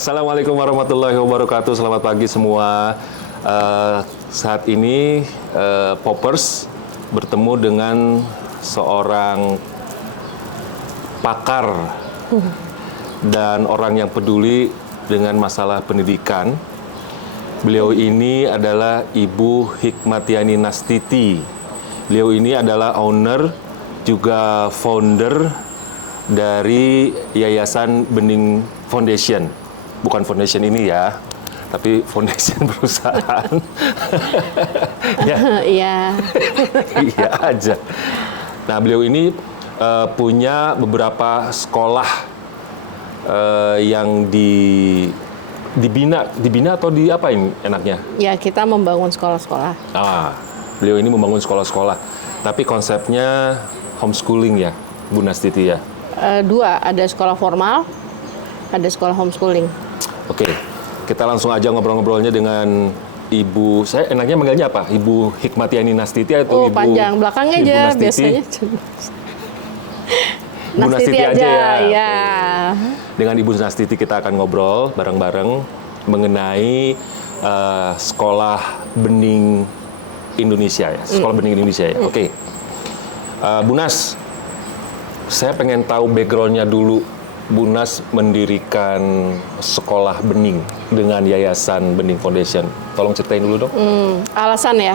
Assalamualaikum warahmatullahi wabarakatuh. Selamat pagi semua. Saat ini Poppers bertemu dengan seorang pakar dan orang yang peduli dengan masalah pendidikan. Beliau ini adalah Ibu Hikmatiani Nastiti. Beliau ini adalah owner juga founder dari Yayasan Bening Foundation. Bukan foundation ini ya, tapi foundation perusahaan. Ya. Iya. Iya aja. Nah, beliau ini punya beberapa sekolah yang dibina atau di apa ini enaknya? Ya, kita membangun sekolah-sekolah. Beliau ini membangun sekolah-sekolah. Tapi konsepnya homeschooling ya, Bu Nastiti ya? Dua, ada sekolah formal, ada sekolah homeschooling. Oke, kita langsung aja ngobrol-ngobrolnya dengan Ibu, saya enaknya manggilnya apa? Ibu Hikmatiani Nastiti atau Ibu? Panjang, belakangnya Ibu aja Nastiti? biasanya. Bu Nastiti aja ya. Dengan Ibu Nastiti kita akan ngobrol bareng-bareng mengenai sekolah bening Indonesia ya, sekolah bening Indonesia ya. Oke. Bu Nas, saya pengen tahu background-nya dulu. Bu Nas mendirikan sekolah bening dengan Yayasan Bening Foundation. Tolong ceritain dulu dong. Alasan ya?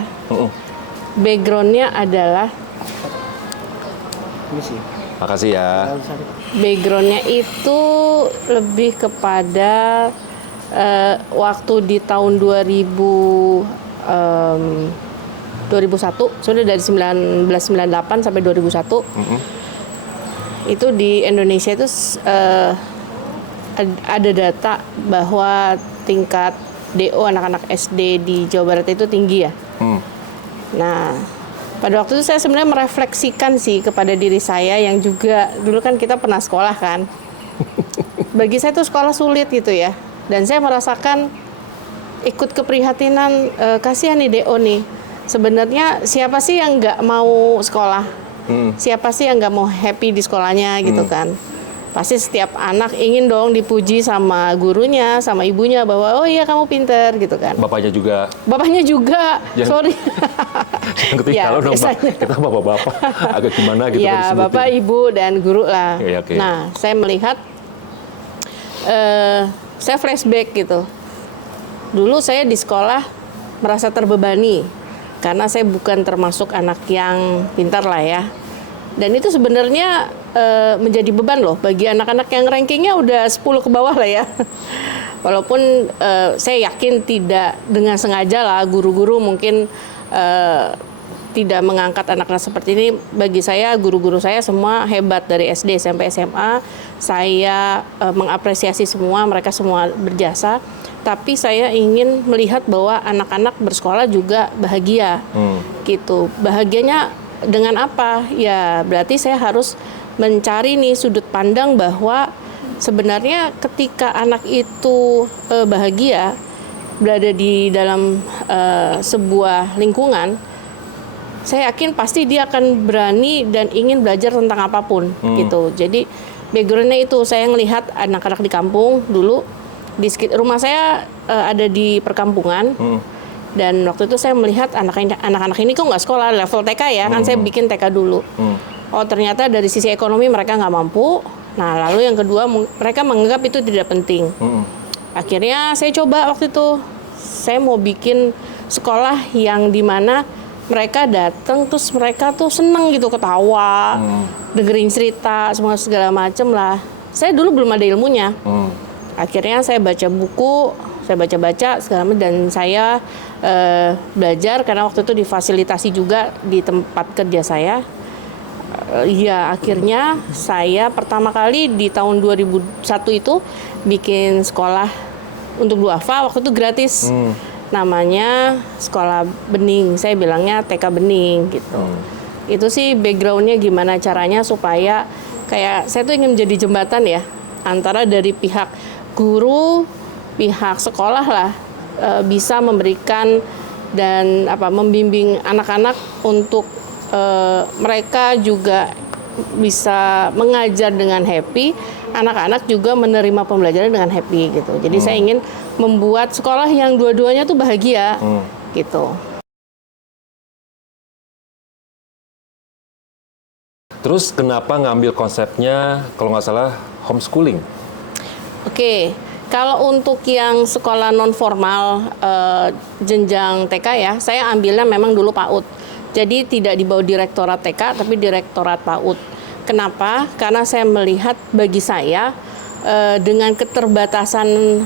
Background-nya adalah... Makasih ya. Background-nya itu lebih kepada waktu di tahun 2001, sudah dari 1998 sampai 2001. Itu di Indonesia itu ada data bahwa tingkat DO anak-anak SD di Jawa Barat itu tinggi ya. Nah, pada waktu itu saya sebenarnya merefleksikan sih kepada diri saya yang juga dulu kan kita pernah sekolah kan. Bagi saya itu sekolah sulit gitu ya. Dan saya merasakan ikut keprihatinan, kasihan nih DO nih. Sebenarnya siapa sih yang nggak mau sekolah? Siapa sih yang nggak mau happy di sekolahnya gitu kan? Pasti setiap anak ingin dong dipuji sama gurunya, sama ibunya bahwa oh iya kamu pinter gitu kan. Bapaknya juga. Bapaknya juga, sorry. Yang ketinggalan dong, kita bapak-bapak agak gimana gitu. Ya, bapak, ibu, dan guru lah. Ya, okay. Nah, saya melihat, saya flashback gitu. Dulu saya di sekolah merasa terbebani. Karena saya bukan termasuk anak yang pintar lah ya. Dan itu sebenarnya menjadi beban loh bagi anak-anak yang rankingnya udah 10 ke bawah lah ya. Walaupun saya yakin tidak dengan sengaja lah guru-guru mungkin tidak mengangkat anak-anak seperti ini. Bagi saya, guru-guru saya semua hebat dari SD sampai SMA. Saya mengapresiasi semua, mereka semua berjasa. Tapi saya ingin melihat bahwa anak-anak bersekolah juga bahagia, gitu. Bahagianya dengan apa? Ya berarti saya harus mencari nih sudut pandang bahwa sebenarnya ketika anak itu bahagia, berada di dalam sebuah lingkungan, saya yakin pasti dia akan berani dan ingin belajar tentang apapun, gitu. Jadi background-nya itu, saya ngelihat anak-anak di kampung dulu. Di rumah saya ada di perkampungan, dan waktu itu saya melihat anak-anak ini kok nggak sekolah level TK ya, kan saya bikin TK dulu. Oh ternyata dari sisi ekonomi mereka nggak mampu. Nah lalu yang kedua mereka menganggap itu tidak penting. Akhirnya saya coba waktu itu, saya mau bikin sekolah yang dimana mereka datang terus mereka tuh seneng gitu, ketawa, dengerin cerita semua segala macem lah. Saya dulu belum ada ilmunya. Akhirnya saya baca buku, saya baca-baca segala macam, dan saya belajar karena waktu itu difasilitasi juga di tempat kerja saya. Ya akhirnya saya pertama kali di tahun 2001 itu bikin sekolah untuk duafa, waktu itu gratis. Namanya Sekolah Bening, saya bilangnya TK Bening gitu. Itu sih backgroundnya gimana caranya supaya kayak saya tuh ingin menjadi jembatan ya antara dari pihak guru, pihak sekolah lah, bisa memberikan dan membimbing anak-anak untuk mereka juga bisa mengajar dengan happy, anak-anak juga menerima pembelajaran dengan happy gitu. Jadi saya ingin membuat sekolah yang dua-duanya tuh bahagia gitu. Terus kenapa ngambil konsepnya kalau nggak salah homeschooling? Oke, kalau untuk yang sekolah non formal jenjang TK ya, saya ambilnya memang dulu PAUD. Jadi tidak di bawah direktorat TK, tapi direktorat PAUD. Kenapa? Karena saya melihat bagi saya dengan keterbatasan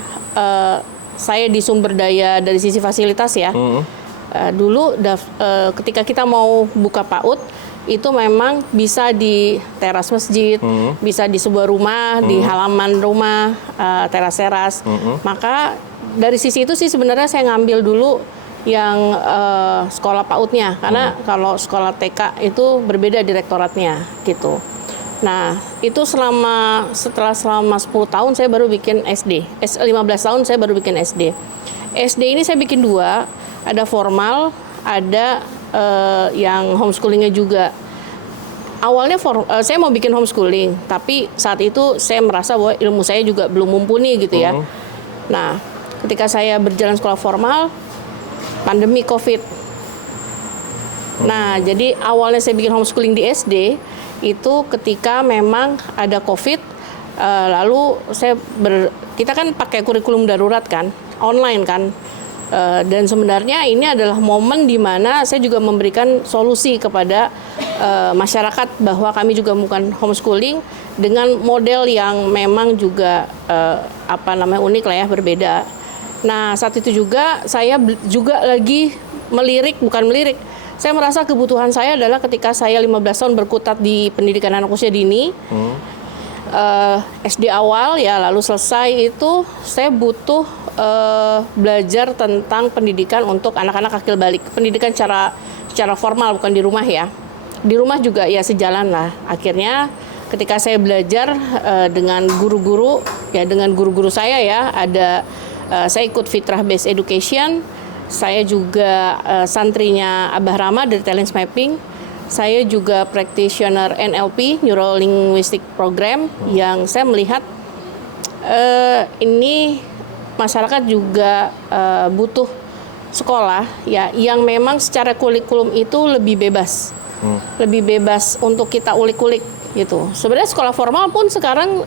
saya di sumber daya dari sisi fasilitas ya. Dulu ketika kita mau buka PAUD, itu memang bisa di teras masjid, bisa di sebuah rumah, di halaman rumah, teras-teras. Maka dari sisi itu sih sebenarnya saya ngambil dulu yang sekolah PAUD-nya, karena kalau sekolah TK itu berbeda direktoratnya gitu. Nah, itu selama 10 tahun saya baru bikin SD. 15 tahun saya baru bikin SD. SD ini saya bikin 2, ada formal, ada yang homeschoolingnya juga. Awalnya saya mau bikin homeschooling, tapi saat itu saya merasa bahwa ilmu saya juga belum mumpuni gitu ya. Nah, ketika saya berjalan sekolah formal, pandemi COVID. Nah, jadi awalnya saya bikin homeschooling di SD, itu ketika memang ada COVID, lalu kita kan pakai kurikulum darurat kan, online kan. Dan sebenarnya ini adalah momen di mana saya juga memberikan solusi kepada masyarakat bahwa kami juga melakukan homeschooling dengan model yang memang juga unik lah ya, berbeda. Nah, saat itu juga saya juga lagi bukan melirik. Saya merasa kebutuhan saya adalah ketika saya 15 tahun berkutat di pendidikan anak usia dini, SD awal ya, lalu selesai itu saya butuh belajar tentang pendidikan untuk anak-anak akil balik. Pendidikan secara formal, bukan di rumah ya. Di rumah juga ya sejalan lah. Akhirnya ketika saya belajar dengan guru-guru saya ya, saya ikut Fitrah Based Education, saya juga santrinya Abah Rama dari Talents Mapping, saya juga practitioner NLP, Neuro Linguistic Program, yang saya melihat ini masyarakat juga butuh sekolah ya yang memang secara kurikulum itu lebih bebas, lebih bebas untuk kita ulik-ulik gitu. Sebenarnya sekolah formal pun sekarang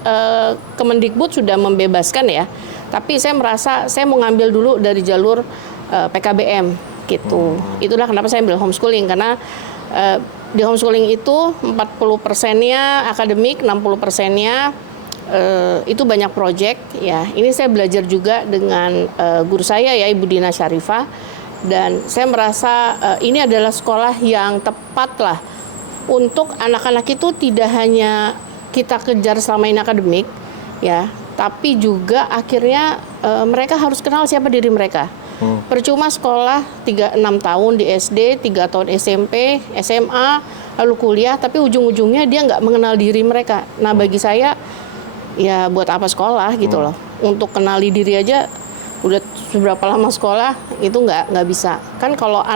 Kemendikbud sudah membebaskan ya. Tapi saya merasa saya mau ngambil dulu dari jalur PKBM gitu. Itulah kenapa saya ambil homeschooling, karena di homeschooling itu 40%-nya akademik, 60%-nya itu banyak proyek ya. Ini saya belajar juga dengan guru saya ya, Ibu Dina Syarifah, dan saya merasa ini adalah sekolah yang tepat lah untuk anak-anak itu tidak hanya kita kejar selama ini akademik ya, tapi juga akhirnya mereka harus kenal siapa diri mereka. Percuma sekolah 6 tahun di SD, 3 tahun SMP, SMA, lalu kuliah, tapi ujung-ujungnya dia nggak mengenal diri mereka. Nah, bagi saya, ya buat apa sekolah gitu loh. Untuk kenali diri aja, udah seberapa lama sekolah, itu nggak bisa. Kan kalau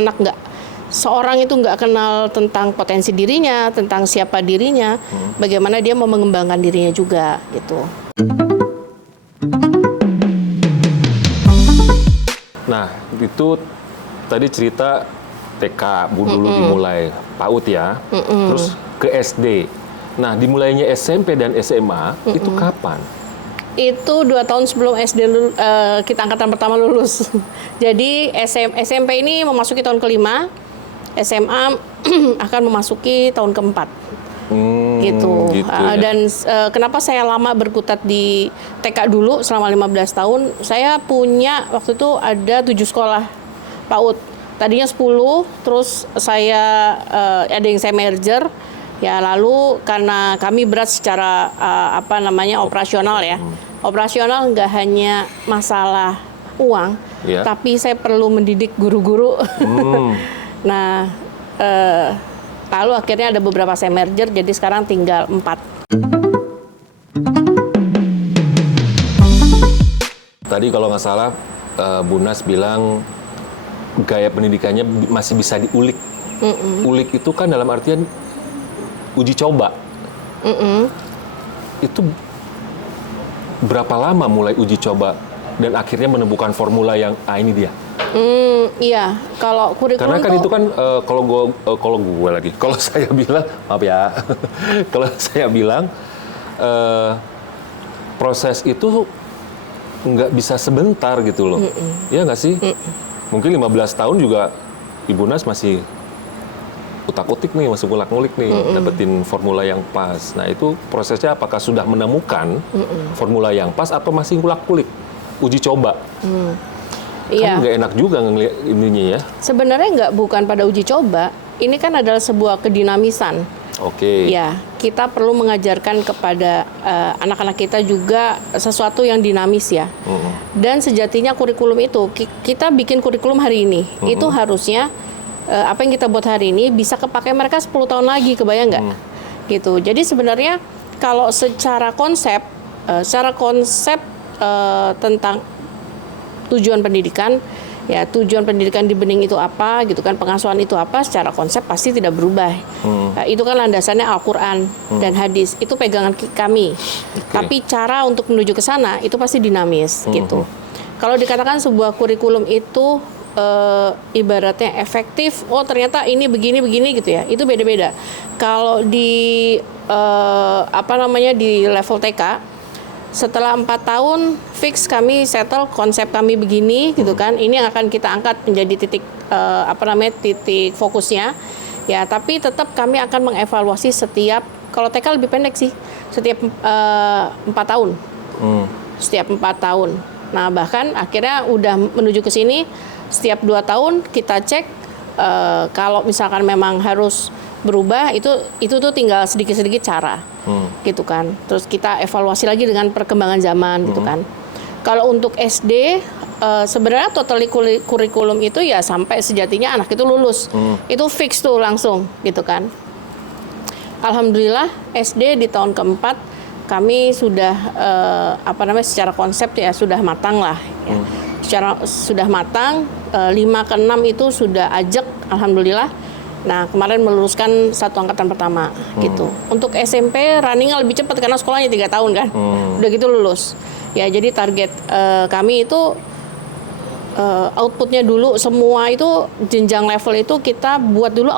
seorang itu nggak kenal tentang potensi dirinya, tentang siapa dirinya, bagaimana dia mau mengembangkan dirinya juga gitu. Nah, itu tadi cerita TK dulu dimulai PAUD ya, terus ke SD. Nah, dimulainya SMP dan SMA itu kapan? Itu 2 tahun sebelum SD kita angkatan pertama lulus. Jadi SMP ini memasuki tahun kelima, SMA akan memasuki tahun keempat. Gitu. Ya. Dan kenapa saya lama berkutat di TK dulu selama 15 tahun? Saya punya waktu itu ada 7 sekolah PAUD. Tadinya 10, terus saya ada yang saya merger. Ya lalu karena kami berat secara operasional ya. Operasional nggak hanya masalah uang, tapi saya perlu mendidik guru-guru. Nah, lalu akhirnya ada beberapa saya merger, jadi sekarang tinggal 4. Tadi kalau nggak salah, Bu Nas bilang gaya pendidikannya masih bisa diulik. Ulik itu kan dalam artian uji coba. Itu berapa lama mulai uji coba dan akhirnya menemukan formula yang ini dia? Iya, kalau kurikulum karena kan itu kan kalau saya bilang maaf ya, kalau saya bilang proses itu nggak bisa sebentar gitu loh, ya nggak sih? Mungkin 15 tahun juga Ibu Nas masih utak-utik nih, masih ngulik-ngulik nih, dapetin formula yang pas. Nah itu prosesnya apakah sudah menemukan formula yang pas atau masih ngulik-ngulik, uji coba? Kan nggak enak juga ngeliat ininya ya. Sebenarnya bukan pada uji coba, ini kan adalah sebuah kedinamisan. Oke. Ya, kita perlu mengajarkan kepada anak-anak kita juga sesuatu yang dinamis ya. Dan sejatinya kurikulum itu, kita bikin kurikulum hari ini, itu harusnya apa yang kita buat hari ini bisa kepakai mereka 10 tahun lagi, kebayang nggak? Gitu. Jadi sebenarnya kalau secara konsep tentang tujuan pendidikan, ya tujuan pendidikan di bening itu apa, gitu kan, pengasuhan itu apa, secara konsep pasti tidak berubah. Itu kan landasannya Al-Quran dan hadis, itu pegangan kami. Tapi cara untuk menuju ke sana itu pasti dinamis, gitu. Kalau dikatakan sebuah kurikulum itu ibaratnya efektif, oh ternyata ini begini gitu ya, itu beda-beda. Kalau di di level TK, setelah 4 tahun fix kami settle konsep kami begini gitu kan, ini yang akan kita angkat menjadi titik titik fokusnya ya, tapi tetap kami akan mengevaluasi setiap, kalau TK lebih pendek sih, setiap 4 tahun. Setiap 4 tahun. Nah bahkan akhirnya udah menuju ke sini, setiap 2 tahun kita cek, kalau misalkan memang harus berubah, itu tuh tinggal sedikit-sedikit cara, gitu kan. Terus kita evaluasi lagi dengan perkembangan zaman, gitu kan. Kalau untuk SD, sebenarnya totally kurikulum itu ya sampai sejatinya anak itu lulus, itu fix tuh langsung, gitu kan. Alhamdulillah SD di tahun keempat kami sudah secara konsep ya sudah matang lah. Ya. Sudah matang, 5 ke 6 itu sudah ajak, alhamdulillah. Nah, kemarin meluluskan 1 angkatan pertama, gitu. Untuk SMP, runningnya lebih cepat karena sekolahnya 3 tahun kan. Udah gitu lulus. Ya, jadi target kami itu outputnya dulu, semua itu jenjang level itu kita buat dulu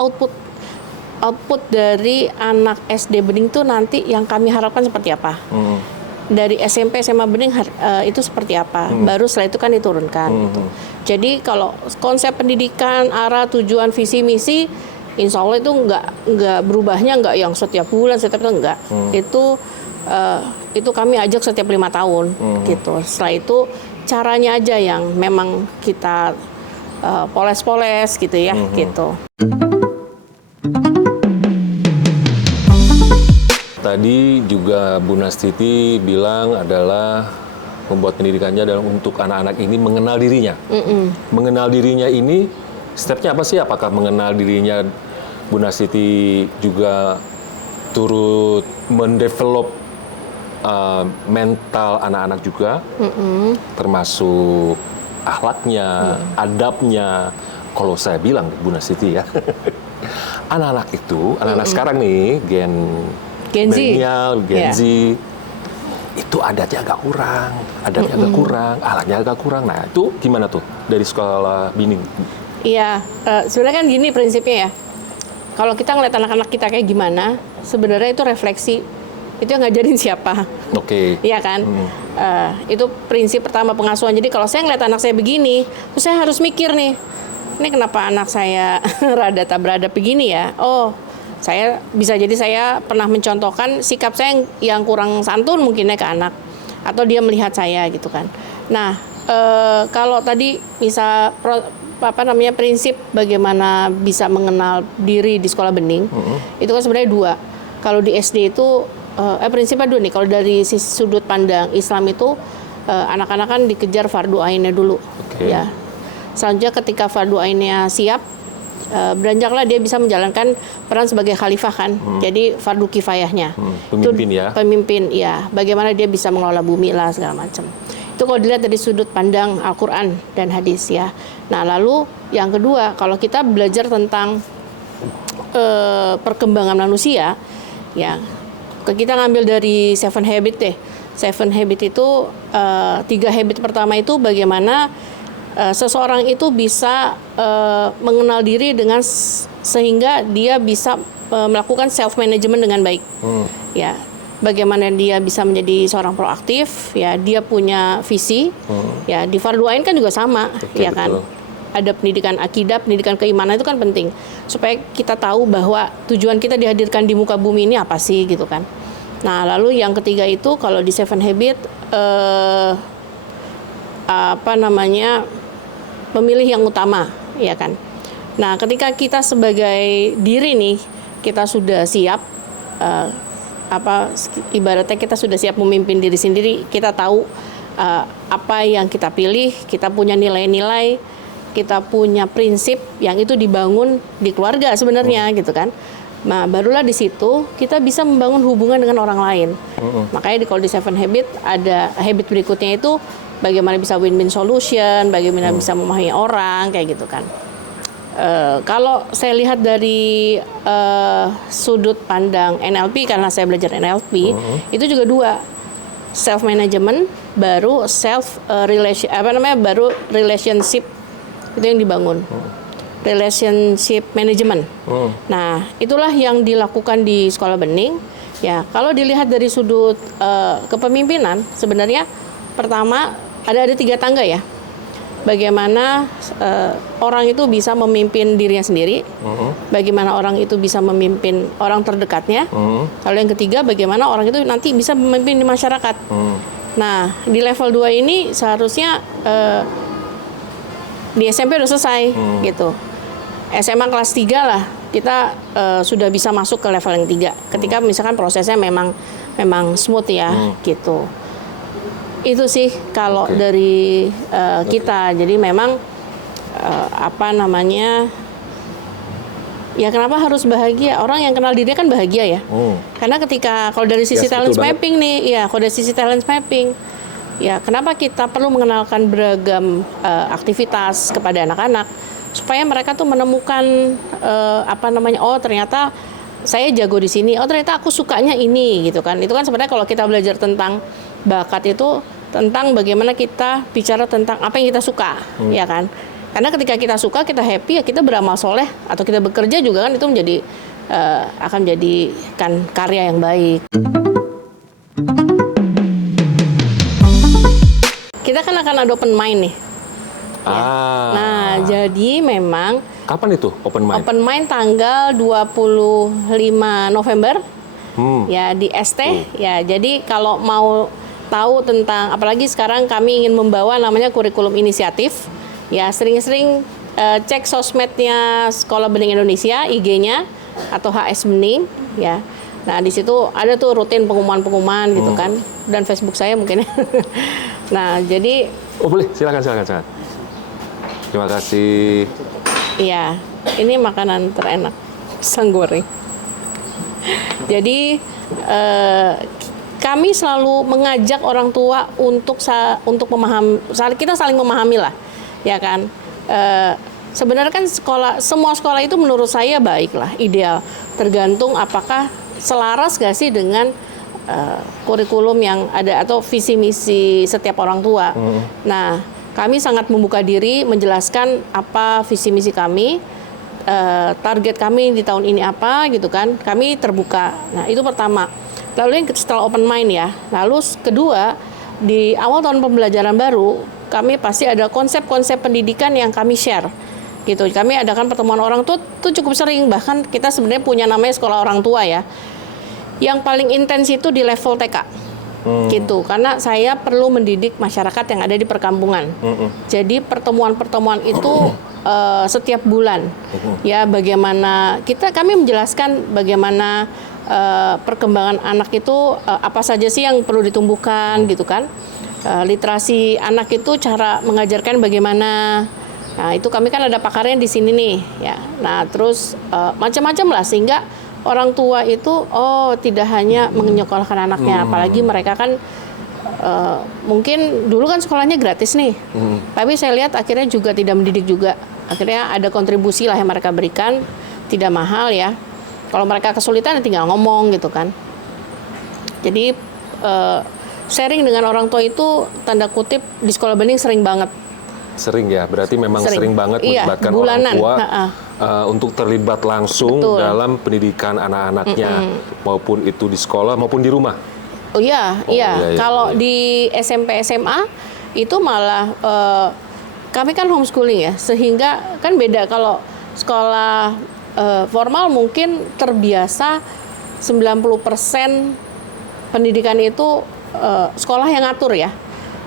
output dari anak SD bening itu nanti yang kami harapkan seperti apa. Dari SMP, SMA bening itu seperti apa. Baru setelah itu kan diturunkan. Gitu. Jadi kalau konsep pendidikan, arah, tujuan, visi, misi, insya Allah itu nggak berubahnya, nggak yang setiap bulan, setiap itu enggak. Itu kami ajak setiap 5 tahun. Gitu. Setelah itu caranya aja yang memang kita poles-poles gitu ya. Gitu. Tadi juga Bu Nastiti bilang adalah membuat pendidikannya adalah untuk anak-anak ini mengenal dirinya. Mengenal dirinya ini stepnya apa sih? Apakah mengenal dirinya Bu Nastiti juga turut mendevelop mental anak-anak juga, termasuk akhlaknya, adabnya. Kalau saya bilang Bu Nastiti ya, anak-anak itu, anak-anak sekarang nih Gen Z, itu adatnya agak kurang, alatnya agak kurang. Nah, itu gimana tuh dari sekolah Bining? Iya, sebenarnya kan gini prinsipnya ya. Kalau kita ngeliat anak-anak kita kayak gimana, sebenarnya itu refleksi. Itu yang ngajarin siapa. Oke. Iya kan? Itu prinsip pertama pengasuhan. Jadi kalau saya ngeliat anak saya begini, terus saya harus mikir nih, ini kenapa anak saya rada tak beradab begini ya? Oh, saya bisa jadi saya pernah mencontohkan sikap saya yang kurang santun mungkinnya ke anak, atau dia melihat saya gitu kan. Nah, kalau tadi misal prinsip bagaimana bisa mengenal diri di sekolah bening, itu kan sebenarnya dua. Kalau di SD itu prinsipnya dua nih. Kalau dari sudut pandang Islam itu anak-anak kan dikejar fardu ainnya dulu, ya. Selanjutnya ketika fardu ainnya siap, beranjaklah dia bisa menjalankan peran sebagai khalifah kan. Jadi fardu kifayahnya. Pemimpin itu, ya. Pemimpin ya. Bagaimana dia bisa mengelola bumi lah segala macam. Itu kalau dilihat dari sudut pandang Al-Qur'an dan hadis ya. Nah, lalu yang kedua, kalau kita belajar tentang perkembangan manusia ya, kita ngambil dari Seven Habit deh. Seven Habit itu 3 habit pertama itu bagaimana seseorang itu bisa mengenal diri dengan sehingga dia bisa melakukan self management dengan baik. Ya, bagaimana dia bisa menjadi seorang proaktif, ya dia punya visi. Ya, di fardu ain kan juga sama, ya kan. Ada pendidikan akidah, pendidikan keimanan itu kan penting supaya kita tahu bahwa tujuan kita dihadirkan di muka bumi ini apa sih gitu kan. Nah, lalu yang ketiga itu kalau di Seven Habit memilih yang utama, ya kan. Nah, ketika kita sebagai diri nih, kita sudah siap, ibaratnya kita sudah siap memimpin diri sendiri, kita tahu apa yang kita pilih, kita punya nilai-nilai, kita punya prinsip yang itu dibangun di keluarga sebenarnya, gitu kan. Nah, barulah di situ kita bisa membangun hubungan dengan orang lain. Makanya kalau di Seven Habit ada habit berikutnya itu bagaimana bisa win-win solution, bagaimana bisa memahami orang, kayak gitu kan. Kalau saya lihat dari sudut pandang NLP, karena saya belajar NLP, itu juga dua, self management, baru baru relationship itu yang dibangun. Relationship management. Nah, itulah yang dilakukan di sekolah bening. Ya, kalau dilihat dari sudut kepemimpinan, sebenarnya pertama ada 3 tangga ya. Bagaimana orang itu bisa memimpin dirinya sendiri, bagaimana orang itu bisa memimpin orang terdekatnya, lalu yang ketiga bagaimana orang itu nanti bisa memimpin di masyarakat. Nah, di level 2 ini seharusnya di SMP udah selesai gitu. SMA kelas 3 lah kita sudah bisa masuk ke level yang 3 ketika misalkan prosesnya memang smooth ya gitu. Itu sih kalau dari kita. Jadi memang ya kenapa harus bahagia? Orang yang kenal dirinya kan bahagia ya. Karena ketika kalau dari sisi talent mapping nih, ya kalau dari sisi talent mapping, ya kenapa kita perlu mengenalkan beragam aktivitas kepada anak-anak supaya mereka tuh menemukan oh ternyata saya jago di sini, oh ternyata aku sukanya ini gitu kan. Itu kan sebenarnya kalau kita belajar tentang bakat itu tentang bagaimana kita bicara tentang apa yang kita suka, ya kan. Karena ketika kita suka, kita happy, ya kita beramal soleh atau kita bekerja juga kan itu akan menjadikan karya yang baik. Kita kan akan ada open mind nih. Nah, jadi memang kapan itu open mind? Open mind tanggal 25 November. Ya di ST. Ya, jadi kalau mau tahu tentang, apalagi sekarang kami ingin membawa namanya kurikulum inisiatif. Ya, sering-sering cek sosmednya Sekolah Bening Indonesia, IG-nya atau HS Bening, ya. Nah, di situ ada tuh rutin pengumuman-pengumuman gitu kan, dan Facebook saya mungkin. Nah, jadi boleh, silakan. Terima kasih. Iya, ini makanan terenak, pisang goreng. Jadi kami selalu mengajak orang tua untuk memahami, kita saling memahami lah, ya kan. Sebenarnya kan semua sekolah itu menurut saya baik lah, ideal. Tergantung apakah selaras gak sih dengan kurikulum yang ada atau visi misi setiap orang tua. Nah, kami sangat membuka diri menjelaskan apa visi misi kami, target kami di tahun ini apa gitu kan. Kami terbuka. Nah, itu pertama. Lalu yang setelah open mind ya. Lalu kedua, di awal tahun pembelajaran baru, kami pasti ada konsep-konsep pendidikan yang kami share. gitu. Kami adakan pertemuan orang tua tuh cukup sering, bahkan kita sebenarnya punya namanya sekolah orang tua ya. Yang paling intens itu di level TK. Gitu, karena saya perlu mendidik masyarakat yang ada di perkampungan. Jadi pertemuan-pertemuan itu setiap bulan, ya bagaimana kami menjelaskan bagaimana perkembangan anak itu apa saja sih yang perlu ditumbuhkan, gitu kan? Literasi anak itu cara mengajarkan bagaimana. Nah itu kami kan ada pakarnya di sini nih, ya. Nah terus macam-macam lah sehingga orang tua itu tidak hanya menyekolahkan anaknya, apalagi mereka kan mungkin dulu kan sekolahnya gratis nih, tapi saya lihat akhirnya juga tidak mendidik juga. Akhirnya ada kontribusi lah yang mereka berikan, tidak mahal ya. Kalau mereka kesulitan tinggal ngomong gitu kan. Jadi sharing dengan orang tua itu tanda kutip di sekolah bening sering banget. Sering ya, berarti memang sering banget melibatkan bulanan. Orang tua untuk terlibat langsung Betul. dalam pendidikan anak-anaknya, maupun itu di sekolah maupun di rumah. Oh iya. Kalau di SMP SMA itu malah kami kan homeschooling ya, sehingga kan beda. Kalau sekolah formal mungkin terbiasa 90% pendidikan itu sekolah yang ngatur ya.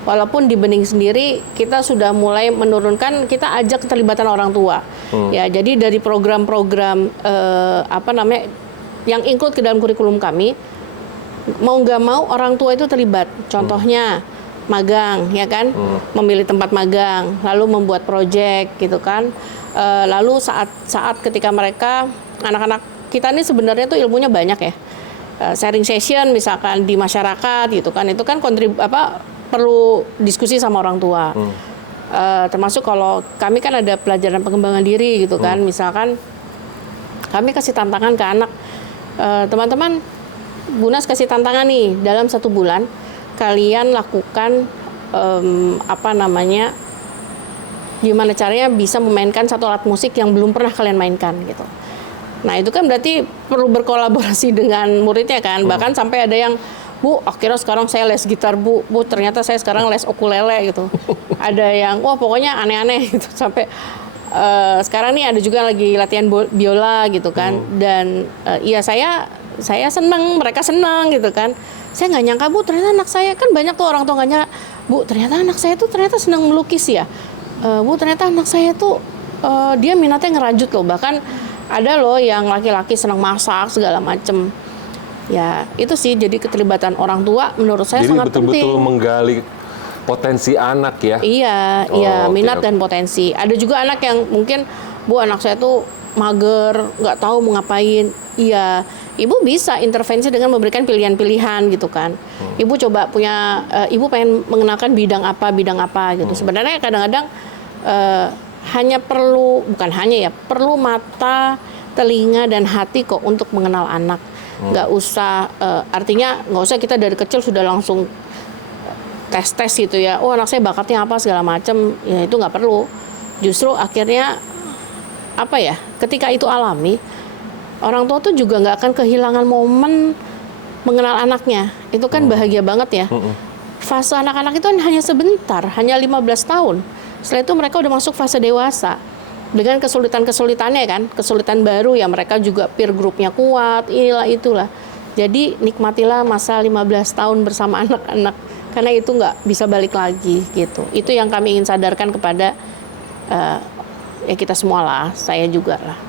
Walaupun di Bening sendiri kita sudah mulai menurunkan, kita ajak keterlibatan orang tua. Ya, jadi dari program-program yang include ke dalam kurikulum kami, mau nggak mau orang tua itu terlibat. Contohnya magang, ya kan, memilih tempat magang, lalu membuat proyek, gitu kan. Lalu saat ketika mereka anak-anak kita ini sebenarnya tuh ilmunya banyak ya. Sharing session misalkan di masyarakat, gitu kan, itu kan perlu diskusi sama orang tua. Termasuk kalau kami kan ada pelajaran pengembangan diri gitu kan, misalkan kami kasih tantangan ke anak, teman-teman, Bunas kasih tantangan nih, dalam 1 bulan kalian lakukan gimana caranya bisa memainkan satu alat musik yang belum pernah kalian mainkan gitu. Nah itu kan berarti perlu berkolaborasi dengan muridnya kan, bahkan sampai ada yang, Bu, akhirnya sekarang saya les gitar, Bu, ternyata saya sekarang les ukulele gitu. Ada yang, wah pokoknya aneh-aneh gitu. Sampai sekarang nih ada juga lagi latihan biola gitu kan. Dan iya saya senang, mereka senang gitu kan. Saya nggak nyangka, Bu, ternyata anak saya, kan banyak tuh orang tua nggak nyangka, Bu, ternyata anak saya tuh ternyata senang melukis ya. Bu, ternyata anak saya tuh dia minatnya ngerajut loh. Bahkan ada loh yang laki-laki senang masak segala macem. Ya, itu sih jadi keterlibatan orang tua menurut saya Jadi sangat penting. Jadi betul-betul menggali potensi anak ya? Iya, minat dan potensi. Ada juga anak yang mungkin, Bu, anak saya tuh mager, nggak tahu mau ngapain. Iya, Ibu bisa intervensi dengan memberikan pilihan-pilihan gitu kan. Ibu coba Ibu pengen mengenalkan bidang apa gitu. Sebenarnya kadang-kadang perlu mata, telinga dan hati kok untuk mengenal anak. Nggak usah, artinya nggak usah kita dari kecil sudah langsung tes gitu ya. Oh anak saya bakatnya apa segala macam, ya itu nggak perlu. Justru akhirnya ketika itu alami, orang tua tuh juga nggak akan kehilangan momen mengenal anaknya. Itu kan bahagia banget ya. Fase anak-anak itu hanya sebentar, hanya 15 tahun. Setelah itu mereka udah masuk fase dewasa. Dengan kesulitan-kesulitannya kan, kesulitan baru ya, mereka juga peer groupnya kuat, inilah itulah. Jadi nikmatilah masa 15 tahun bersama anak-anak, karena itu nggak bisa balik lagi gitu. Itu yang kami ingin sadarkan kepada ya kita semua lah, saya juga lah.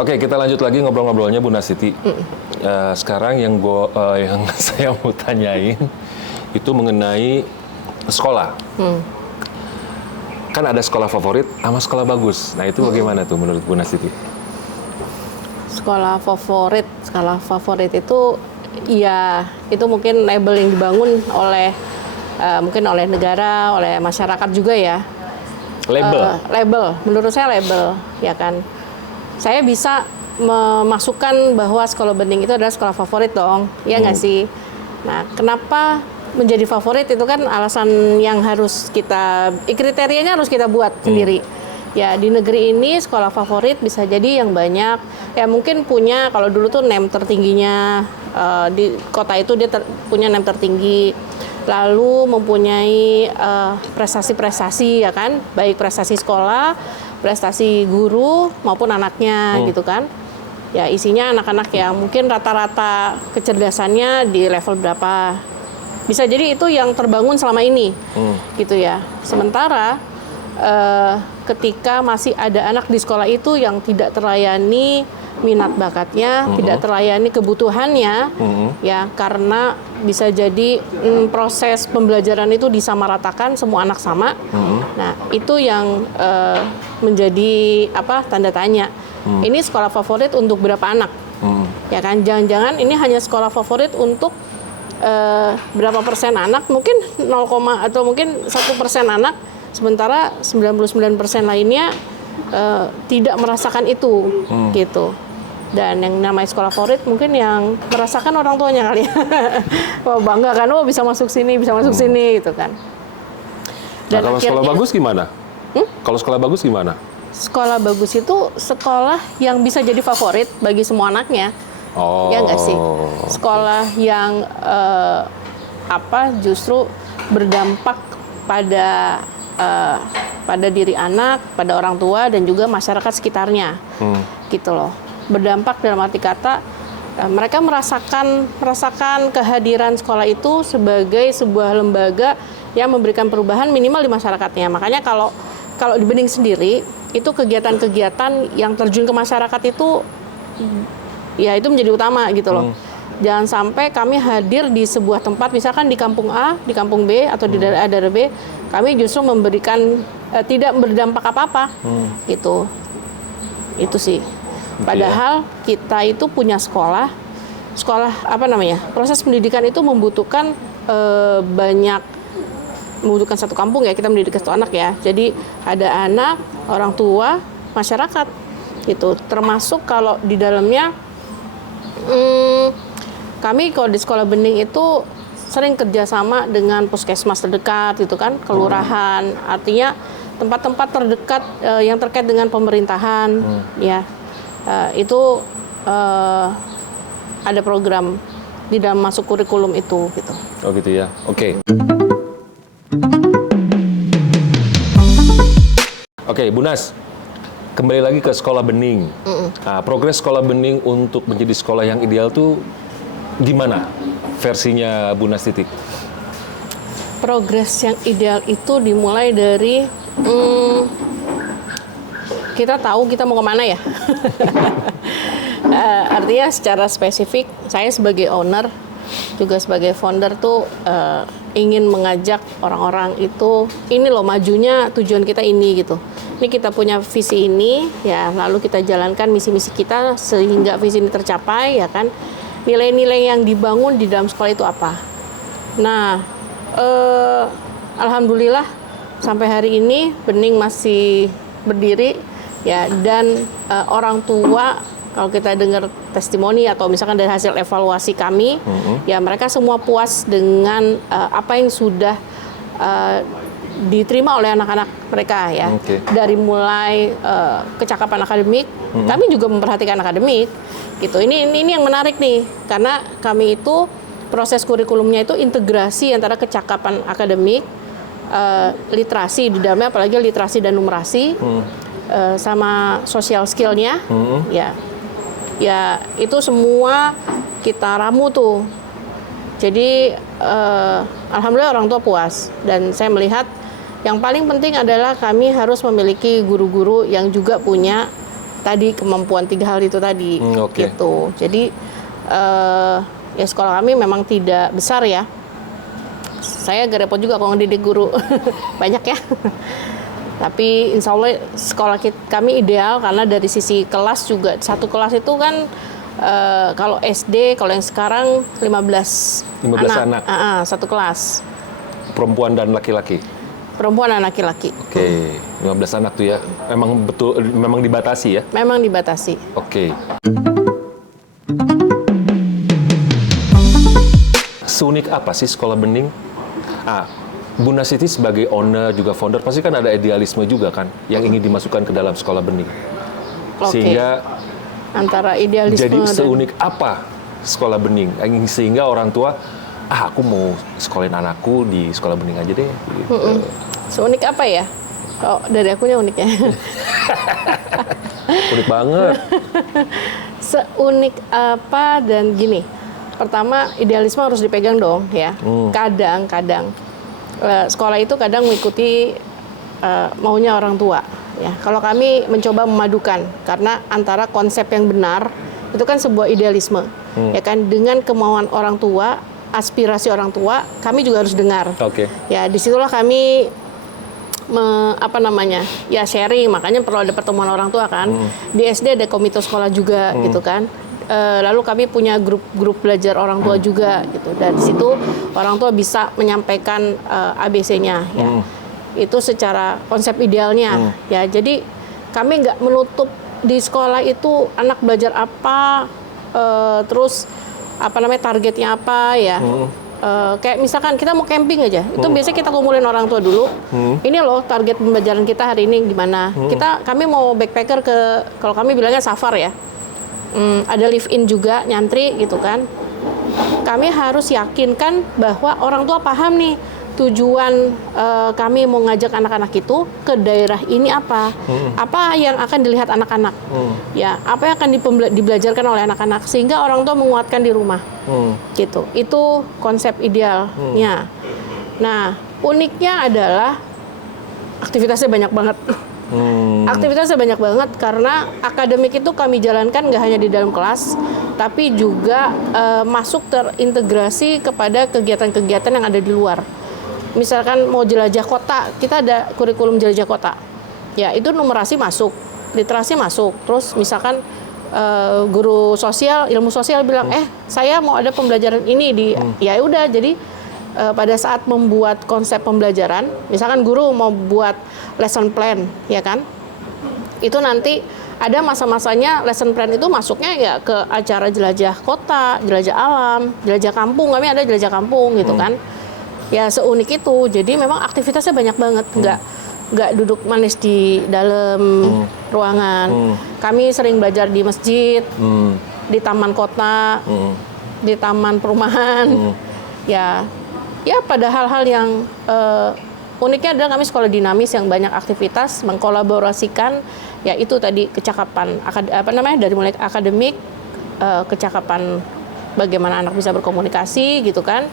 Oke, kita lanjut lagi ngobrol-ngobrolnya Bu Nasiti. Sekarang yang saya mau tanyain itu mengenai sekolah. Kan ada sekolah favorit sama sekolah bagus. Nah itu bagaimana tuh menurut Bu Nasiti? Skala favorit itu ya itu mungkin label yang dibangun oleh mungkin oleh negara, oleh masyarakat juga ya. Label, menurut saya label ya kan. Saya bisa memasukkan bahwa sekolah bening itu adalah sekolah favorit dong, ya nggak sih? Nah, kenapa menjadi favorit itu kan alasan yang harus kriterianya harus kita buat sendiri. Ya di negeri ini sekolah favorit bisa jadi yang banyak, ya mungkin punya, kalau dulu tuh name tertingginya di kota itu dia punya name tertinggi. lalu mempunyai prestasi-prestasi ya kan, baik prestasi sekolah, prestasi guru maupun anaknya gitu kan. Ya isinya anak-anak yang mungkin rata-rata kecerdasannya di level berapa. Bisa jadi itu yang terbangun selama ini gitu ya. Sementara ketika masih ada anak di sekolah itu yang tidak terlayani minat bakatnya, tidak terlayani kebutuhannya, ya karena bisa jadi proses pembelajaran itu disamaratakan, semua anak sama. Nah itu yang menjadi tanda tanya. Ini sekolah favorit untuk berapa anak? Ya kan, jangan-jangan ini hanya sekolah favorit untuk berapa persen anak, mungkin 0, atau mungkin 1% anak, sementara 99% lainnya tidak merasakan itu gitu. Dan yang namanya sekolah favorit mungkin yang merasakan orang tuanya kali ya. Wah bangga kan, bisa masuk sini, bisa masuk sini gitu kan. Dan kalau sekolah bagus gimana? Kalau sekolah bagus gimana? Sekolah bagus itu sekolah yang bisa jadi favorit bagi semua anaknya. Ya nggak sih? Sekolah yang justru berdampak pada diri anak, pada orang tua dan juga masyarakat sekitarnya, gitu loh. Berdampak dalam arti kata mereka merasakan kehadiran sekolah itu sebagai sebuah lembaga yang memberikan perubahan minimal di masyarakatnya. Makanya kalau di Bening sendiri itu kegiatan-kegiatan yang terjun ke masyarakat itu ya itu menjadi utama gitu loh. Jangan sampai kami hadir di sebuah tempat, misalkan di kampung A, di kampung B, atau di daerah A, daerah B, kami justru memberikan tidak berdampak apa-apa, gitu. Itu sih. Padahal kita itu punya sekolah proses pendidikan itu membutuhkan membutuhkan satu kampung ya, kita mendidik satu anak ya. Jadi ada anak, orang tua, masyarakat, gitu. Termasuk kalau di dalamnya kami kalau di Sekolah Bening itu sering kerjasama dengan puskesmas terdekat gitu kan, kelurahan, artinya tempat-tempat terdekat yang terkait dengan pemerintahan, ya itu ada program di dalam masuk kurikulum itu gitu. Oh gitu ya, oke. Oke, Bu Nas, kembali lagi ke Sekolah Bening. Nah, progres Sekolah Bening untuk menjadi sekolah yang ideal tuh gimana versinya Bu Nas Titik? Progres yang ideal itu dimulai dari kita tahu kita mau kemana ya. Artinya secara spesifik saya sebagai owner juga sebagai founder tuh ingin mengajak orang-orang itu, ini loh majunya, tujuan kita ini gitu. Ini kita punya visi ini ya, lalu kita jalankan misi-misi kita sehingga visi ini tercapai ya kan. Nilai-nilai yang dibangun di dalam sekolah itu apa? Nah, alhamdulillah sampai hari ini Bening masih berdiri ya, dan orang tua kalau kita dengar testimoni atau misalkan dari hasil evaluasi kami, ya mereka semua puas dengan apa yang sudah diterima oleh anak-anak mereka ya. Dari mulai kecakapan akademik, kami juga memperhatikan akademik gitu. Ini yang menarik nih, karena kami itu proses kurikulumnya itu integrasi antara kecakapan akademik, literasi di dalamnya, apalagi literasi dan numerasi, sama social skill-nya, ya itu semua kita ramu tuh. Jadi alhamdulillah orang tua puas, dan saya melihat yang paling penting adalah kami harus memiliki guru-guru yang juga punya tadi kemampuan 3 hal itu tadi, gitu. Jadi ya sekolah kami memang tidak besar ya. Saya agak repot juga kalau ngedidik guru, banyak ya. Tapi insya Allah sekolah kami ideal karena dari sisi kelas juga, satu kelas itu kan kalau SD, kalau yang sekarang 15 anak. Satu kelas. Perempuan dan laki-laki? Perempuan dan laki-laki. Oke, 15 anak tuh ya. Memang dibatasi ya? Memang dibatasi. Oke. Seunik apa sih Sekolah Bening? Bu Nas Siti sebagai owner juga founder pasti kan ada idealisme juga kan yang ingin dimasukkan ke dalam Sekolah Bening. Sehingga antara idealisme jadi seunik apa Sekolah Bening sehingga orang tua aku mau sekolahin anakku di sekolah bening aja deh. Gitu. Seunik apa ya? Oh, dari akunya unik ya. Unik banget. Seunik apa dan gini. Pertama, idealisme harus dipegang dong ya. Kadang-kadang sekolah itu kadang mengikuti maunya orang tua. Ya, kalau kami mencoba memadukan karena antara konsep yang benar itu kan sebuah idealisme, ya kan, dengan kemauan orang tua, aspirasi orang tua, kami juga harus dengar. Oke. Ya, disitulah kami sharing, makanya perlu ada pertemuan orang tua kan. Di SD ada komite sekolah juga gitu kan. Lalu kami punya grup belajar orang tua juga gitu. Dan di situ orang tua bisa menyampaikan ABC-nya ya. Itu secara konsep idealnya ya. Jadi kami nggak menutup di sekolah itu anak belajar apa, terus targetnya apa ya. Kayak misalkan kita mau camping aja, itu biasanya kita kumpulin orang tua dulu. Ini loh target pembelajaran kita hari ini gimana. Kami mau backpacker kalau kami bilangnya safar ya. Ada live in juga, nyantri gitu kan. Kami harus yakinkan bahwa orang tua paham nih tujuan kami mau ngajak anak-anak itu ke daerah ini apa yang akan dilihat anak-anak, ya apa yang akan dibelajarkan oleh anak-anak sehingga orang tua menguatkan di rumah, gitu. Itu konsep idealnya. Nah, uniknya adalah aktivitasnya banyak banget. Aktivitasnya banyak banget karena akademik itu kami jalankan nggak hanya di dalam kelas, tapi juga masuk terintegrasi kepada kegiatan-kegiatan yang ada di luar. Misalkan mau jelajah kota, kita ada kurikulum jelajah kota. Ya, itu numerasi masuk, literasi masuk. Terus misalkan guru sosial, ilmu sosial bilang, saya mau ada pembelajaran ini di, ya udah. Jadi pada saat membuat konsep pembelajaran, misalkan guru mau buat lesson plan, ya kan? Itu nanti ada masa-masanya lesson plan itu masuknya ya ke acara jelajah kota, jelajah alam, jelajah kampung. Kami ada jelajah kampung gitu kan. Ya seunik itu. Jadi memang aktivitasnya banyak banget. Nggak duduk manis di dalam ruangan. Kami sering belajar di masjid, di taman kota, di taman perumahan. Ya pada hal-hal yang uniknya adalah kami sekolah dinamis yang banyak aktivitas, mengkolaborasikan ya itu tadi kecakapan dari mulai akademik, kecakapan bagaimana anak bisa berkomunikasi gitu kan,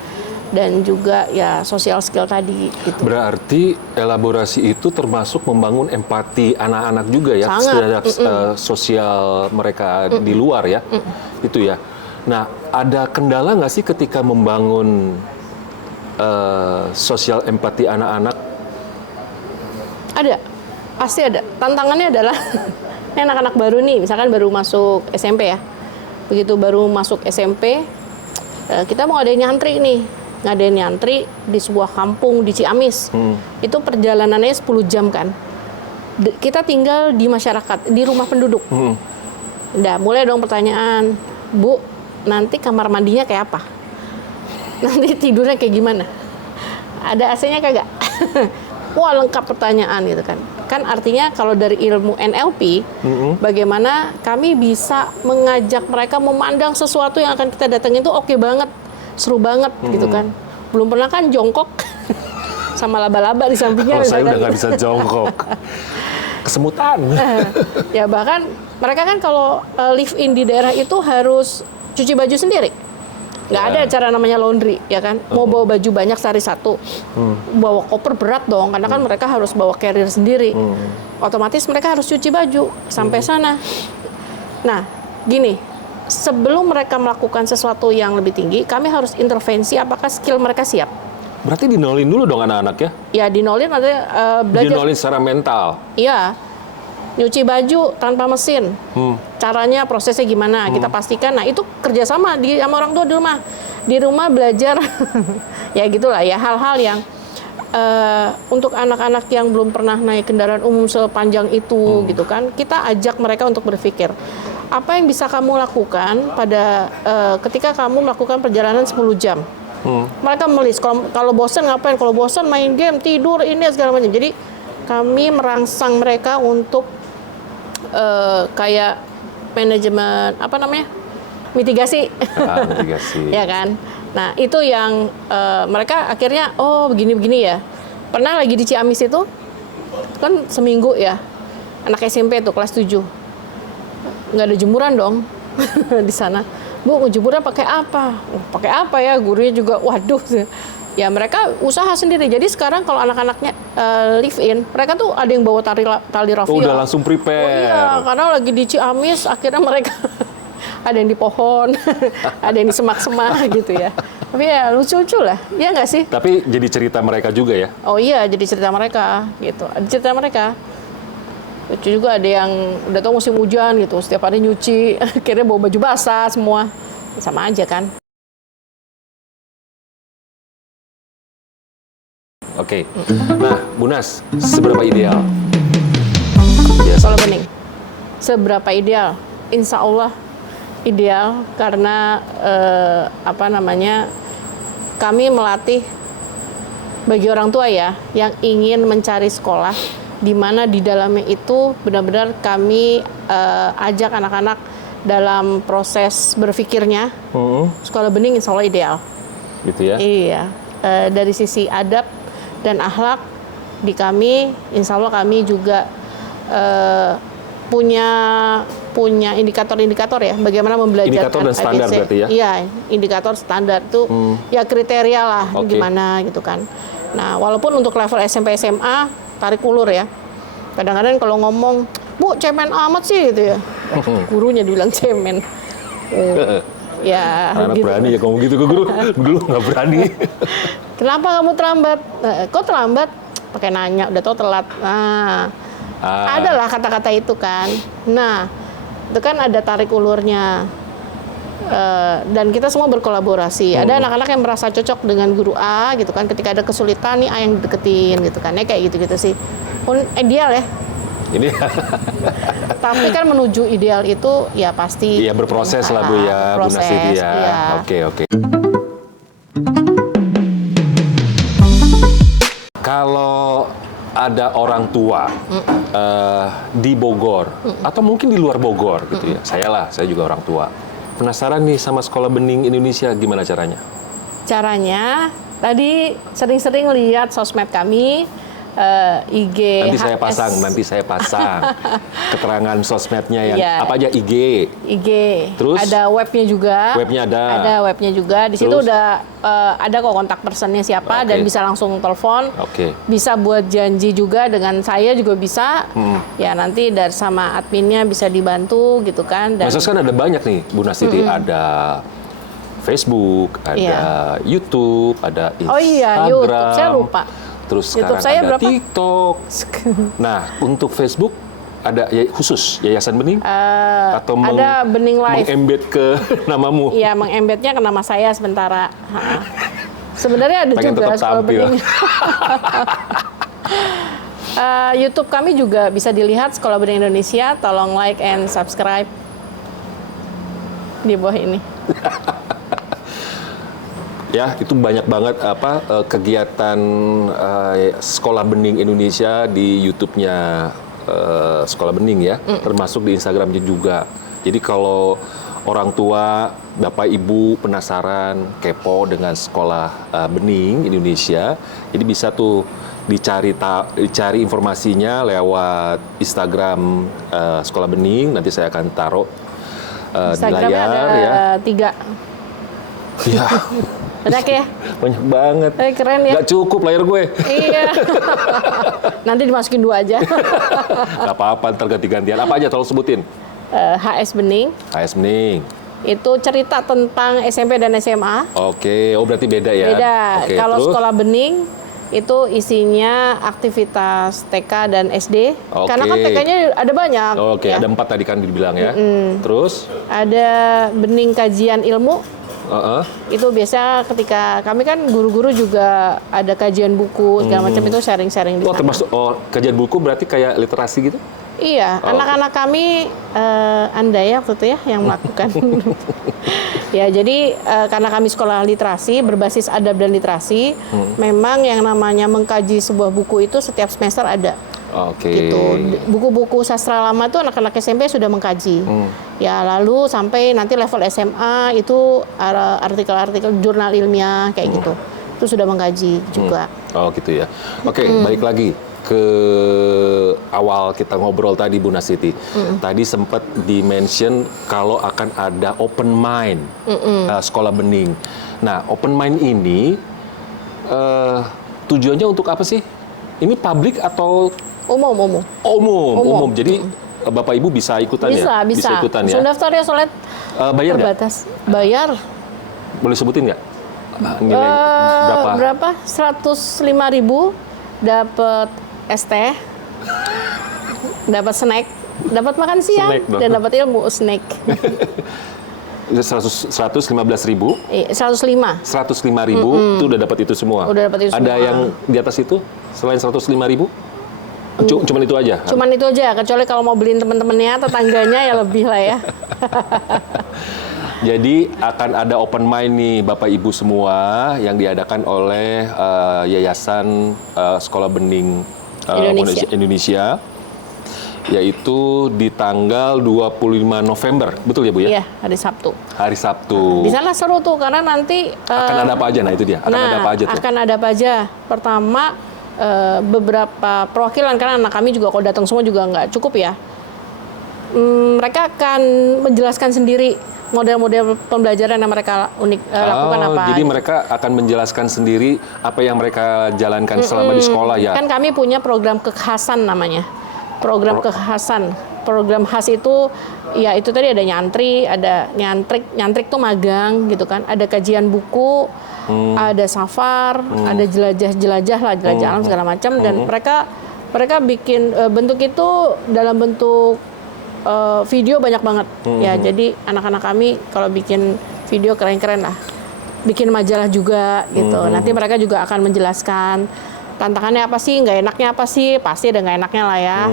dan juga ya social skill tadi gitu. Berarti elaborasi itu termasuk membangun empati anak-anak juga ya terhadap sosial mereka di luar ya. Itu ya. Nah, ada kendala nggak sih ketika membangun sosial empati anak-anak? Ada, pasti ada. Tantangannya adalah ini anak-anak baru nih, misalkan baru masuk SMP ya. Begitu baru masuk SMP, kita mau ngadain nyantri di sebuah kampung di Ciamis. Itu perjalanannya 10 jam kan. Kita tinggal di masyarakat, di rumah penduduk. Udah mulai dong pertanyaan, Bu, nanti kamar mandinya kayak apa? Nanti tidurnya kayak gimana? Ada AC-nya kagak? Wah, lengkap pertanyaan gitu kan. Kan artinya kalau dari ilmu NLP, bagaimana kami bisa mengajak mereka memandang sesuatu yang akan kita datangin itu oke banget, seru banget gitu kan. Belum pernah kan jongkok sama laba-laba di sampingnya. Oh, saya udah nggak bisa jongkok. Kesemutan. Ya bahkan mereka kan kalau live in di daerah itu harus cuci baju sendiri. Nggak ada cara namanya laundry, ya kan? Mau bawa baju banyak sehari satu, bawa koper berat dong, karena kan mereka harus bawa carrier sendiri. Otomatis mereka harus cuci baju sampai sana. Nah, gini, sebelum mereka melakukan sesuatu yang lebih tinggi, kami harus intervensi apakah skill mereka siap. Berarti dinolin dulu dong anak-anak ya? Ya, dinolin ada belajar. Dinolin secara mental? Iya. Nyuci baju tanpa mesin, caranya prosesnya gimana, kita pastikan. Nah itu kerjasama sama orang tua di rumah belajar, ya gitulah ya, hal-hal yang untuk anak-anak yang belum pernah naik kendaraan umum sepanjang itu gitu kan, kita ajak mereka untuk berpikir, apa yang bisa kamu lakukan pada ketika kamu melakukan perjalanan 10 jam. Mereka melis, kalau bosan ngapain, kalau bosan main game, tidur, ini segala macam. Jadi kami merangsang mereka untuk kayak manajemen mitigasi, mitigasi. ya kan, Nah, itu yang mereka akhirnya, oh begini-begini ya. Pernah lagi di Ciamis itu, kan seminggu ya, anak SMP tuh kelas 7. Nggak ada jemuran dong di sana. Bu, mau jemuran pakai apa? Oh, pakai apa ya? Gurunya juga, waduh. Ya mereka usaha sendiri. Jadi sekarang kalau anak-anaknya live in, mereka tuh ada yang bawa tali rafia. Oh, udah langsung prepare. Oh iya, karena lagi di Ciamis, akhirnya mereka ada yang di pohon, ada yang di semak-semak gitu ya. Tapi ya lucu-lucu lah, ya nggak sih? Tapi jadi cerita mereka juga ya? Oh iya, jadi cerita mereka gitu. Ada cerita mereka. Lucu juga ada yang udah tahu musim hujan gitu, setiap hari nyuci, akhirnya bawa baju basah semua. Sama aja kan. Oke. Nah, Bu Nas, seberapa ideal? Sekolah bening. Seberapa ideal? Insya Allah ideal karena kami melatih bagi orang tua ya yang ingin mencari sekolah di mana di dalamnya itu benar-benar kami ajak anak-anak dalam proses berpikirnya. Sekolah bening insya Allah ideal. Gitu ya? Iya. Dari sisi adab dan akhlak di kami, insya Allah kami juga punya indikator-indikator ya, bagaimana membelajarkan Indikator dan standar IPC. berarti ya? Iya, indikator standar tuh ya kriteria lah gimana gitu kan. Nah, walaupun untuk level SMP SMA tarik ulur ya. Kadang-kadang kalau ngomong, Bu, cemen amat sih gitu ya. Gurunya dibilang cemen. Ya, Anak gitu. berani ya ngomong gitu ke guru. Dulu nggak berani. Kenapa kamu terlambat? Kok terlambat? Pakai nanya, udah tau telat. Nah, adalah kata-kata itu kan. Nah, itu kan ada tarik ulurnya. Dan kita semua berkolaborasi. Ada anak-anak yang merasa cocok dengan guru A gitu kan. Ketika ada kesulitan nih A yang deketin gitu kan. Ya kayak gitu-gitu sih. Ideal ya. Ini Tapi kan menuju ideal itu ya pasti. ya berproses lah Bu ya, Bu Nas itu ya. Iya. Oke. Kalau ada orang tua di Bogor atau mungkin di luar Bogor gitu ya. Saya juga orang tua. Penasaran nih sama Sekolah Bening Indonesia, gimana caranya? Caranya tadi sering-sering lihat sosmed kami, IG, Nanti saya pasang keterangan sosmednya yang Iya. apa aja IG. Terus? Ada webnya juga. Webnya ada. Ada webnya juga. Di situ Terus? udah ada kok kontak personnya siapa Oke. dan bisa langsung telepon. Oke. Bisa buat janji juga dengan saya juga bisa. Ya nanti dari sama adminnya bisa dibantu gitu kan. Dan Medsos kan ada banyak nih Bu Nastiti, ada Facebook, ada Iya. YouTube, ada Instagram. Oh iya, YouTube. Saya lupa. Terus YouTube sekarang saya ada berapa? TikTok. Nah, untuk Facebook ada khusus Yayasan Bening atau ada Bening Live. mengembed ke namamu. Iya, mengembednya ke nama saya sementara. Sebenarnya ada Pengen juga tetap Sekolah tampil. Bening. YouTube kami juga bisa dilihat Sekolah Bening Indonesia. Tolong like and subscribe di bawah ini. Ya, itu banyak banget kegiatan Sekolah Bening Indonesia di YouTube-nya Sekolah Bening ya, termasuk di Instagram-nya juga. Jadi kalau orang tua, Bapak Ibu penasaran, kepo dengan Sekolah Bening Indonesia, jadi bisa tuh dicari informasinya lewat Instagram Sekolah Bening. Nanti saya akan taruh di Instagramnya layar ada ya. 3. Ya. Banyak ya? Banyak banget. Keren ya? Nggak cukup layar gue. Iya. Nanti dimasukin 2 aja. Nggak apa-apa, ntar ganti-gantian. Apa aja, tolong sebutin. HS Bening. HS Bening. Itu cerita tentang SMP dan SMA. Oke, oh berarti beda ya? Beda. Oke, Kalau terus? Sekolah Bening itu isinya aktivitas TK dan SD. Oke. Karena kan TK-nya ada banyak. Oke, ya. ada 4 tadi kan dibilang ya. Terus? Ada Bening Kajian Ilmu. Itu biasa ketika kami kan guru-guru juga ada kajian buku segala macam, itu sharing-sharing di Oh, sana. termasuk kajian buku berarti kayak literasi gitu? Iya, anak-anak kami Anda ya waktu itu ya yang melakukan. Ya, jadi karena kami sekolah literasi berbasis adab dan literasi, memang yang namanya mengkaji sebuah buku itu setiap semester ada. Oke. Gitu. Buku-buku sastra lama tuh anak-anak SMP sudah mengkaji. Ya, lalu sampai nanti level SMA itu artikel-artikel jurnal ilmiah kayak gitu. Itu sudah mengkaji juga. Oh gitu ya. Oke, balik lagi ke awal kita ngobrol tadi Bu Nastiti. Tadi sempat di-mention kalau akan ada open mind sekolah bening. Nah, open mind ini tujuannya untuk apa sih? Ini publik atau Umum. umum? Jadi Bapak Ibu bisa ikutan ya? Bisa Ikutan ya? Langsung daftar ya, soalnya Bayar nggak? terbatas. Bayar. Boleh sebutin nggak? Nilai berapa? Berapa? 105.000 dapat es teh, dapat snack, dapat makan siang, Snack dong. dan dapat ilmu snack. 115.000, 105. 105.000 itu udah dapat itu semua. Udah dapat itu Ada semua. yang di atas itu selain 105.000? Cuman itu aja. Cuman itu aja, kecuali kalau mau beliin teman-temannya, tetangganya ya lebih lah ya. Jadi akan ada open mind nih Bapak Ibu semua yang diadakan oleh Yayasan Sekolah Bening Indonesia, yaitu di tanggal 25 November, betul ya Bu ya? Iya, hari Sabtu. Hari Sabtu. Di sana seru tuh, karena nanti Akan ada apa aja? Nah itu dia. Akan ada apa aja tuh? akan ada apa aja. Pertama, beberapa perwakilan, karena anak kami juga kalau datang semua juga nggak cukup ya. Mereka akan menjelaskan sendiri model-model pembelajaran yang mereka lakukan apa. Jadi mereka akan menjelaskan sendiri apa yang mereka jalankan selama di sekolah ya? Kan kami punya program kekhasan namanya. Program kekhasan. Program khas itu, ya itu tadi ada nyantri, ada nyantrik tuh magang gitu kan. Ada kajian buku, ada safar, ada jelajah lah, jelajah alam segala macam. Dan mereka bikin bentuk itu dalam bentuk video banyak banget. Ya, jadi anak-anak kami kalau bikin video keren-keren lah. Bikin majalah juga gitu. Nanti mereka juga akan menjelaskan tantangannya apa sih, nggak enaknya apa sih, pasti ada nggak enaknya lah ya.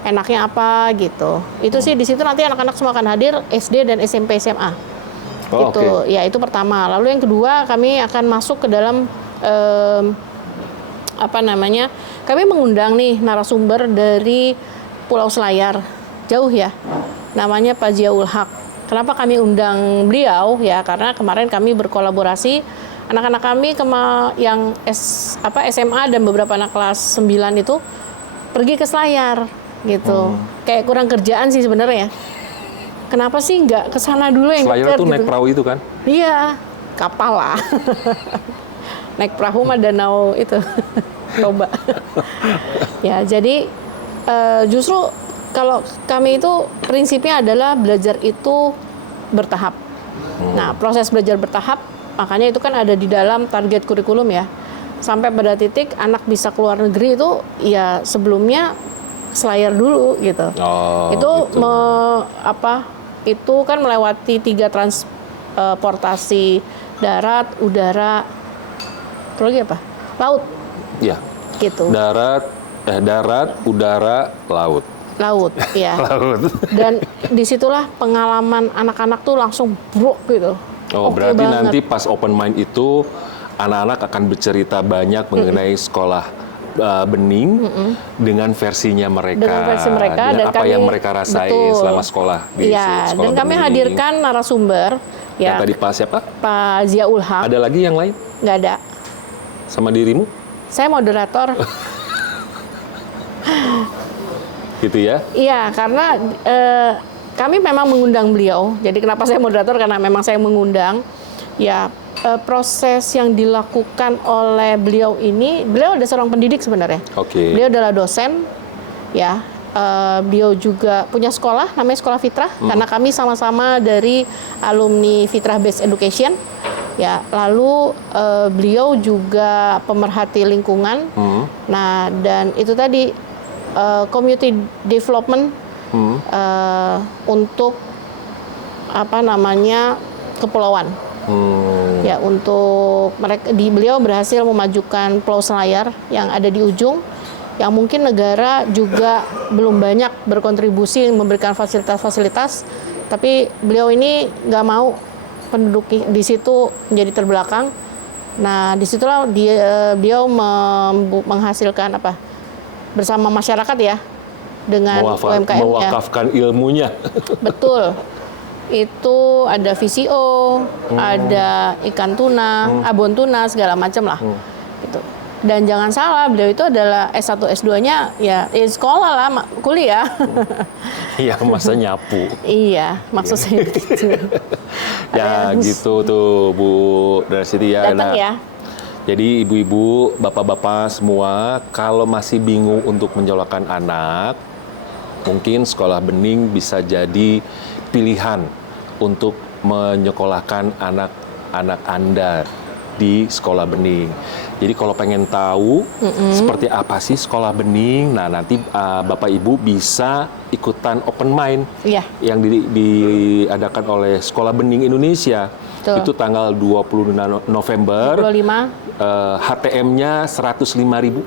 Enaknya apa gitu. Itu sih di situ nanti anak-anak semua akan hadir, SD dan SMP SMA. Oh, Itu ya, itu pertama. Lalu yang kedua, kami akan masuk ke dalam kami mengundang nih narasumber dari Pulau Selayar, jauh ya, namanya Pak Ziaul Haq. Kenapa kami undang beliau ya? Karena kemarin kami berkolaborasi, anak-anak kami yang SMA dan beberapa anak kelas 9 itu pergi ke Selayar gitu. Kayak kurang kerjaan sih sebenarnya. Kenapa sih nggak ke sana dulu yang Selayar dekat tuh gitu? naik perahu itu kan? Iya, kapal lah. Naik perahu mah danau itu, Toba. Ya, jadi justru kalau kami itu prinsipnya adalah belajar itu bertahap. Nah, proses belajar bertahap, makanya itu kan ada di dalam target kurikulum ya. Sampai pada titik anak bisa keluar negeri itu ya sebelumnya Selayar dulu gitu. Oh, itu gitu. Itu kan melewati 3 transportasi darat, udara, terus lagi apa? Laut. Iya. Gitu. Darat, udara, laut. Laut, ya. Laut. Dan disitulah pengalaman anak-anak tuh langsung brok gitu. Oh, Oke berarti banget. nanti pas open mind itu anak-anak akan bercerita banyak mengenai sekolah Bening dengan versinya mereka. Dengan versi mereka, dengan dan apa kami, yang mereka rasain betul, selama sekolah di iya, sekolah dan kami Bening. hadirkan narasumber Yang ya, tadi Pak siapa? Pak Ziaul Haq. Ada lagi yang lain Nggak ada. sama dirimu? Saya moderator. Gitu ya? Iya, karena kami memang mengundang beliau. Jadi kenapa saya moderator? Karena memang saya mengundang. Ya, proses yang dilakukan oleh beliau ini, beliau adalah seorang pendidik sebenarnya. Oke. Beliau adalah dosen, ya. Beliau juga punya sekolah, namanya Sekolah Fitrah. Karena kami sama-sama dari alumni Fitrah Based Education. Ya, lalu beliau juga pemerhati lingkungan. Nah, dan itu tadi community development untuk kepulauan. Ya, untuk beliau berhasil memajukan Pulau Selayar yang ada di ujung, yang mungkin negara juga belum banyak berkontribusi memberikan fasilitas-fasilitas, tapi beliau ini nggak mau penduduk di situ menjadi terbelakang. Nah, disitulah beliau menghasilkan bersama masyarakat ya, dengan UMKM-nya. Mewakafkan ilmunya. Betul. Itu ada VCO, ada ikan tuna, abon tuna, segala macam lah. Gitu. Dan jangan salah, beliau itu adalah S1, S2-nya ya sekolah lah, kuliah. Iya, masa nyapu. Iya, maksud saya gitu. Ya gitu tuh Bu Darasiti ya. Datang ya. Jadi ibu-ibu, bapak-bapak semua, kalau masih bingung untuk menyekolahkan anak, mungkin sekolah bening bisa jadi pilihan untuk menyekolahkan anak-anak Anda di sekolah bening. Jadi kalau pengen tahu seperti apa sih sekolah bening, nah nanti Bapak Ibu bisa ikutan open mind yang diadakan oleh Sekolah Bening Indonesia. Betul. Itu tanggal 20 November. 25. HTM-nya 105.000.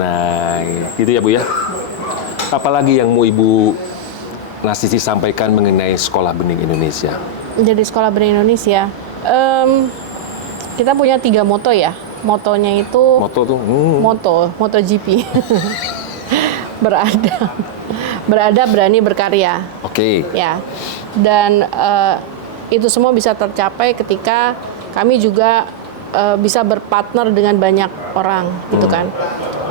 Nah, gitu ya Bu ya. Apalagi yang mau Ibu Nastiti sampaikan mengenai Sekolah Bening Indonesia? Jadi Sekolah Bening Indonesia, kita punya 3 moto ya. Motonya itu MotoGP. beradab, berani, berkarya. Oke. Ya. Dan itu semua bisa tercapai ketika kami juga bisa berpartner dengan banyak orang, gitu kan.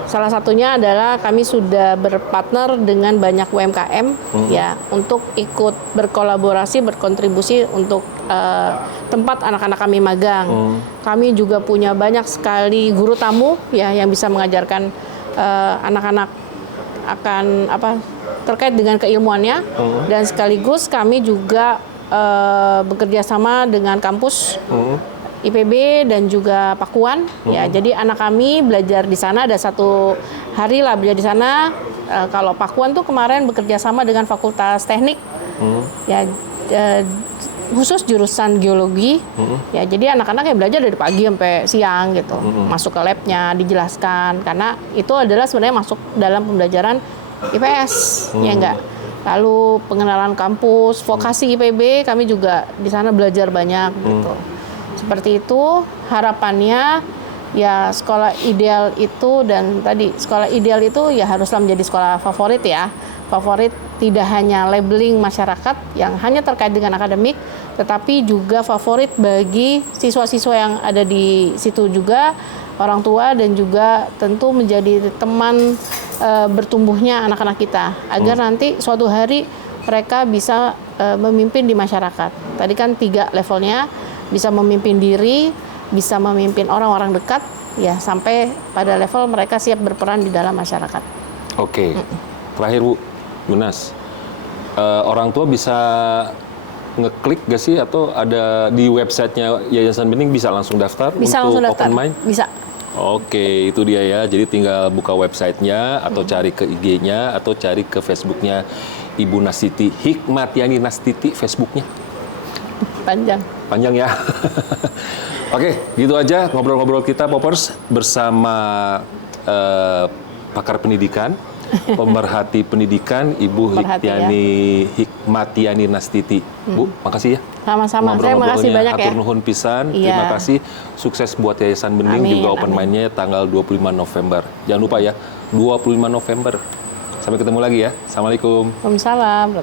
Salah satunya adalah kami sudah berpartner dengan banyak UMKM ya untuk ikut berkolaborasi, berkontribusi untuk tempat anak-anak kami magang. Kami juga punya banyak sekali guru tamu ya yang bisa mengajarkan anak-anak akan terkait dengan keilmuannya, dan sekaligus kami juga bekerja sama dengan kampus IPB dan juga Pakuan ya. Jadi anak kami belajar di sana, ada 1 hari lah belajar di sana. Kalau Pakuan tuh kemarin bekerja sama dengan Fakultas Teknik ya, khusus jurusan geologi ya. Jadi anak-anak yang belajar dari pagi sampai siang gitu, masuk ke labnya, dijelaskan, karena itu adalah sebenarnya masuk dalam pembelajaran IPS ya enggak. Lalu pengenalan kampus, vokasi IPB kami juga di sana belajar banyak gitu. Seperti itu harapannya ya. Sekolah ideal itu, dan tadi sekolah ideal itu ya haruslah menjadi sekolah favorit ya. Favorit tidak hanya labeling masyarakat yang hanya terkait dengan akademik, tetapi juga favorit bagi siswa-siswa yang ada di situ juga, orang tua, dan juga tentu menjadi teman bertumbuhnya anak-anak kita, agar nanti suatu hari mereka bisa memimpin di masyarakat. Tadi kan 3 levelnya, bisa memimpin diri, bisa memimpin orang-orang dekat, ya sampai pada level mereka siap berperan di dalam masyarakat. Oke. Terakhir Bu Yunas, orang tua bisa ngeklik gak sih, atau ada di websitenya Yayasan Bening bisa langsung daftar bisa untuk langsung daftar. open mind? Bisa. Oke, itu dia ya. Jadi tinggal buka websitenya, atau cari ke IG-nya, atau cari ke Facebooknya Ibu Nastiti, Hikmatiani Nastiti Facebooknya. Panjang ya. Oke, gitu aja ngobrol-ngobrol kita Poppers bersama pakar pendidikan, pemerhati pendidikan, Ibu Hikmatiani Nastiti. Bu, makasih ya. Sama-sama. Saya makasih banyak ya. Atur nuhun pisan. Iya. Terima kasih. Sukses buat Yayasan Bening. Amin, juga open mind-nya tanggal 25 November. Jangan lupa ya, 25 November. Sampai ketemu lagi ya. Assalamualaikum. Waalaikumsalam.